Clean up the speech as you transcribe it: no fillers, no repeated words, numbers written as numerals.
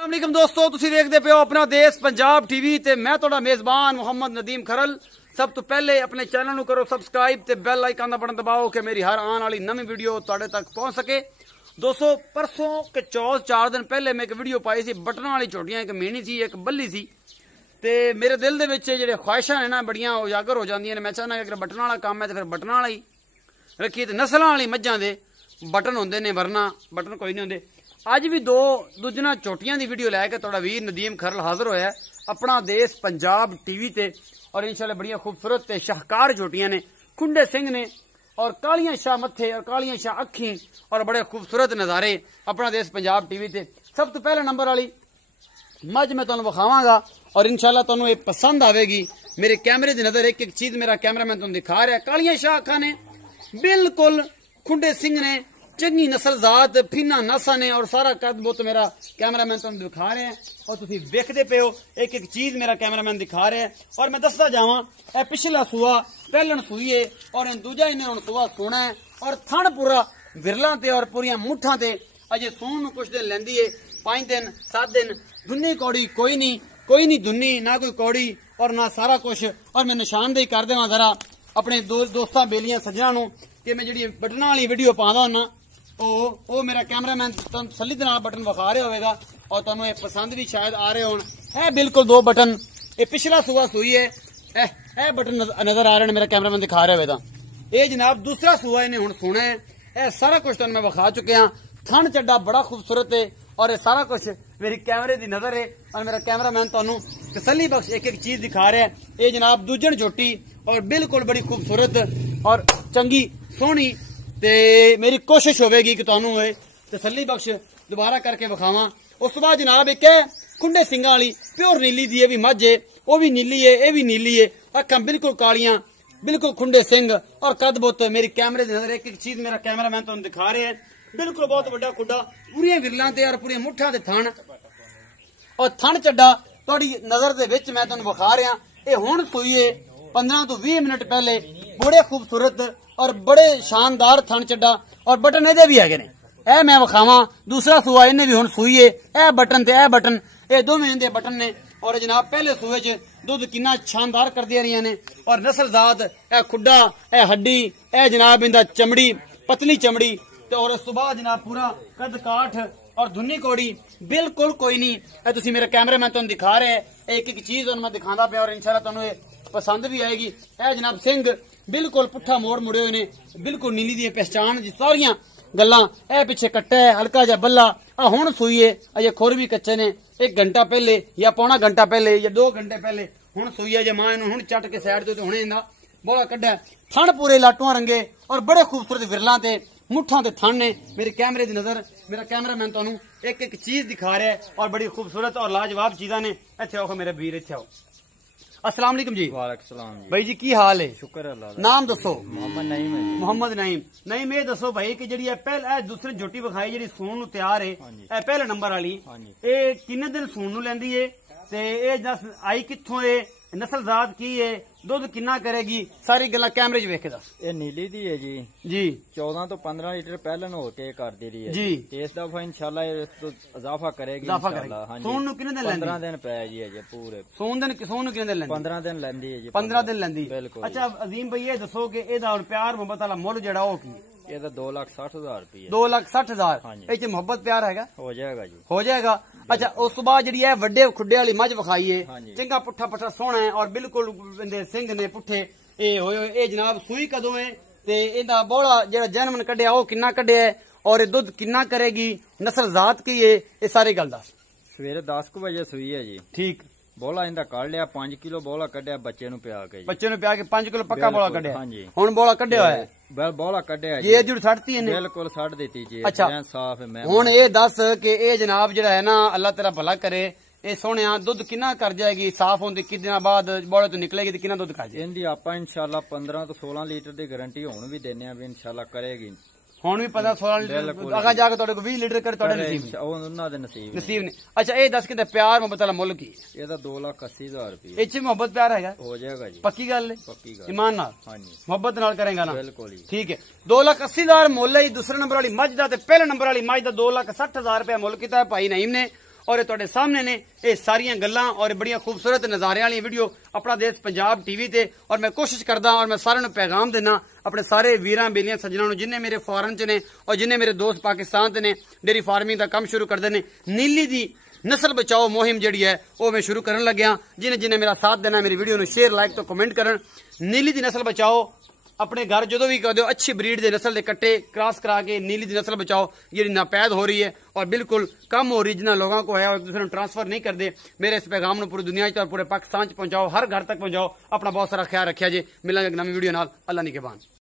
अस्सलाम दोस्तों, तुसीं देखदे पे हो अपना देश पंजाब टीवी ते मैं तुहाडा मेजबान मुहम्मद नदीम खरल। सब तो पहले अपने चैनल नूं करो सबसक्राइब ते बैल आइकन दा बटन दबाओ कि मेरी हर आने वाली नवी वीडियो तुहाडे तक पहुंच सके। दोस्तों, परसों के चौथ 4 दिन पहले मैं एक वीडियो पाई सी, बटनां वाली झोटियां, एक मीनी सी एक बल्ली सी। ते मेरे दिल दे विच जिहड़े ख्वाहिशां ने ना बड़ियां उजागर हो जांदियां ने। मैं चाहना कि अगर बटनां वाला काम है तो फिर बटनां वाला ही रखिए। ते नस्लां वाली मज्झां दे बटन होंदे ने, वरना बटन कोई नहीं होंदे। अज भी दो दूजना चोटियां की वीडियो लैके तुहाडा वीर नदीम खरल हाजिर होया अपना देश पंजाब टीवी ते। और इंशाल्लाह बड़ियां खूबसूरत ते शाहकार चोटियां ने, खुंडे सिंह ने और कालियां शाह मत्थे और कालियां शाह अखी और बड़े खूबसूरत नज़ारे अपना देश पंजाब टीवी ते। सब तो पहले नंबर वाली मझ मैं तुहानू विखावांगा और इंशाल्लाह तुहानू ये पसंद आवेगी। मेरे कैमरे की नज़र एक एक चीज़ मेरा कैमरामैन तुहानू दिखा रहा है। कालियां शाह अखा ने बिल्कुल, खुंडे सिंह ने चंगी नस्ल जात, फिना नसा ने और सारा कद बुत मेरा कैमरामैन तुहानू दिखा रहे हैं और तुसीं वेखदे पे हो एक एक चीज मेरा कैमरामैन दिखा रहे हैं। और मैं दसदा जावां, ए पिछला सूआ पहलन सूई है और दूजा इन्हें हुण सूआ सोना है और थण पूरा विरलां ते और पूरियां मुठां ते अजे सूण नूं कुछ दिन लैंदी है, 5 दिन 7 दिन। दुन्नी कौड़ी कोई नहीं दुन्नी, ना कोई कौड़ी और ना सारा कुछ। और मैं निशानदेही कर देवां जरा अपने दोस्तां बेलियां सज्जणां नूं कि मैं जिहड़ी बटनां वाली वीडियो पांदा हुन्ना ओ मेरा कैमरामैन तसल्ली दे नाल बटन विखा रहा होगा और तुहानू ये पसंद भी शायद आ रहे होण। है बिल्कुल 2 बटन, ये पिछला सूआ सूई है, ए बटन नजर आ रहे हैं मेरा कैमरामैन दिखा रहा होगा। ये जनाब दूसरा सूआ इन्हें हुण सोना है। यह सारा कुछ तुहानू मैं विखा चुकिया। थन चड्डा बड़ा खूबसूरत है और ये सारा कुछ मेरी कैमरे की नजर है और मेरा कैमरामैन तुहानू तसल्ली बख्श एक एक चीज दिखा रहा है। ये जनाब दूजन झोटी और बिल्कुल बड़ी खूबसूरत और चंगी सोहनी। ते मेरी कोशिश होगी कि तुहानू तसल्ली बख्श दोबारा करके विखावां। उस तो बाद जनाब एक है खुंडे सिंगां वाली प्योर नीली दी, भी मझ है, वह भी नीली है, यह भी नीली है। अखां बिल्कुल कालियां, बिल्कुल खुंडे सिंह और कद बुत मेरी कैमरे की नजर एक एक चीज मेरा कैमरामैन तुहानू दिखा रहे हैं। बिल्कुल बहुत बड़ा खुड्डा, पूरियां विरलां ते और पूरियां मुठां ते थण और थण चड्डा तुहाडी नजर दे विच मैं तुहानू विखा रहा। ये हुण सूई है 15 तो 20 मिनट पहले, बड़े खूबसूरत और बड़े शानदार थन चड्डा और बटन ए भी है ने। ए मैं विखावा दूसरा सूआ इन्हें भी हुण सूई है। ए बटन ते ए बटन ये दोवें दे बटन ने। और जनाब पहले सूए च दुध कितना शानदार कर दिया रही ने और नस्ल जात ए खुड्डा, ए हड्डी, ए जनाब इंदा चमड़ी पतली चमड़ी ते और उस तो बाद जनाब पूरा कद काठ और धुन्नी कौड़ी बिल्कुल कोई नहीं। ए तुसीं मेरा कैमरामैन तुहानू दिखा रहे हैं एक एक चीज मैं दिखांदा पिया और इंशाल्लाह तुहानू पसंद भी आएगी। ए जनाब सिंह बिल्कुल पुट्ठा मोड़ मुड़े हुए ने, बिल्कुल नीली दी पहचान दी सारियां गल्लां। ए पिछे कट्टा है हल्का जा बल्ला, आ हुण सूई है, अजे खुर भी कच्चे ने। 1 घंटा पहले या पौना घंटा पहले या 2 घंटे पहले हुण सूई है। जे मां इन्हू हुण चट के साइड ते हुणे इंदा बोला कड्डा। थण पूरे लाटुआं रंगे और बड़े खूबसूरत विरलां ते मुठां ते थण ने। मेरे कैमरे की नजर मेरा कैमरामैन तुहानू एक एक चीज दिखा रहा है और बड़ी खूबसूरत और लाजवाब चीजां ने। इत्थे आओ मेरे वीर, इत्थे आओ। अस्सलाम वालेकुम जी। वालेकुम सलाम जी। भाई जी की हाल है? शुक्र है अल्लाह दा। नाम दसो? मोहम्मद नईम है। मोहम्मद नईम। नईम ये दसो भाई कि जी पहले दूसरी झोटी विखाई जी सून नूं तैयार है, पहले नंबर वाली, ये किन्ने दिन सून नूं लैंदी है ते ये दस आई कित्थों है, नस्ल जात की है, दुध किन्ना करेगी, सारी गल्लां कैमरे च वेख के दस। ये नीली दी है जी। जी 14 तो 15 लीटर पहलन हो के कर दे रही है जी। इस दफा इंशाल्लाह ये तो इजाफा करेगी। सून नूं किन्ने दिन लैंदी? 15 दिन पै जी है पूरे। सून नूं किन्ने दिन लैंदी? 15 दिन लैंदी है जी। 15 दिन लैंदी। बिल्कुल। अच्छा अजीम भाई ये दसो कि एदा प्यार मुहब्बत वाला मुल जेड़ा ओ की? ये 2,60,000 रुपये। 2,60,000 ये मोहब्बत प्यार हैगा? हो जाएगा जी, हो जाएगा। अच्छा उस तो बाद जी वड्डे खुड्डे वाली मझ विखाई है, चंगा पुट्ठा पट्ठा सोहना है और बिल्कुल सिंह ने पुट्ठे ये जनाब सूई कदों है ते इहदा बोला जेड़ा जन्म कड्ढिया ओ किन्ना कड्ढिया है और दुध किन्ना करेगी, नस्ल जात की है, ये सारी गल दस। सवेरे 10 बजे सूई है जी। ठीक। बोला इंदा काढ़ लिया, 5 किलो बोला कड्ढिया बच्चे नु पिया के। बच्चे नु पिया के 5 किलो पक्का बोला कड्ढिया। हाँ जी। हुण बोला कड्ढिया है, बोला कड्ढिया ये जुड़ छड़ती है बिल्कुल छड़ देती जी। अच्छा साफ है। मैं हुण ये दस कि ये जनाब जेड़ा है ना अल्लाह तेरा भला करे, ये सोने दुध किन्ना कर जाएगी, साफ होने कि दिन बाद बोले तो निकलेगी, किन्ना दुध कर जाएगी? इनकी आप इंशाल्लाह 15 तो 16 लीटर की गारंटी हुण भी देने भी इंशाल्लाह करेगी। हुण भी पता 16 लीटर अगा जाके तुहाडे को 20 लीटर कर तुहाडे नसीब नसीब ने। अच्छा ये दस कि प्यार मोहब्बत वाला मुल की? ये 2,80,000 रुपये। इच मोहब्बत प्यार है? हो जाएगा जी। पक्की गल है? पक्की गल। ईमान नाल? हाँ जी। मोहब्बत नाल करेगा ना? बिल्कुल। ठीक है। 2,80,000 मुल है दूसरे नंबर वाली मझ दा ते पहले नंबर वाली मझ दा 2,60,000 रुपया मुल कीता है भाई नईम ने और ये तुहाडे सामने ने ये सारियां गल्लां और बड़ियां खूबसूरत नज़ारे वाली वीडियो अपना देश पंजाब टीवी ते। और मैं कोशिश करदा और मैं सारिआं नूं पैगाम देना अपने सारे वीरां बेलियां सज्जनां नूं जिन्ने मेरे फॉरन च ने और जिन्ने मेरे दोस्त पाकिस्तान ते ने डेयरी फार्मिंग का काम शुरू करदे ने। नीली दी नस्ल बचाओ मुहिम जिहड़ी है वो मैं शुरू करन लग्या। जिन्हें जिन्हें मेरा साथ देना मेरी वीडियो नूं शेयर लाइक तो कमेंट करन। नीली दी नस्ल बचाओ अपने घर जो भी कर दो अच्छी ब्रीड के नस्ल के कट्टे क्रॉस करा के नीली की नस्ल बचाओ ये नापैद हो रही है और बिल्कुल कम हो रही जिन्हें लोगों को है और एक दूसरे को ट्रांसफर नहीं करते। मेरे इस पैगाम पूरी दुनिया और पूरे पाकिस्तान पहुंचाओ हर घर तक पहुंचाओ। अपना बहुत सारा ख्याल रखिया जी। मिलेंगे एक नवी वीडियो नाल। अल्लाह निगहबान।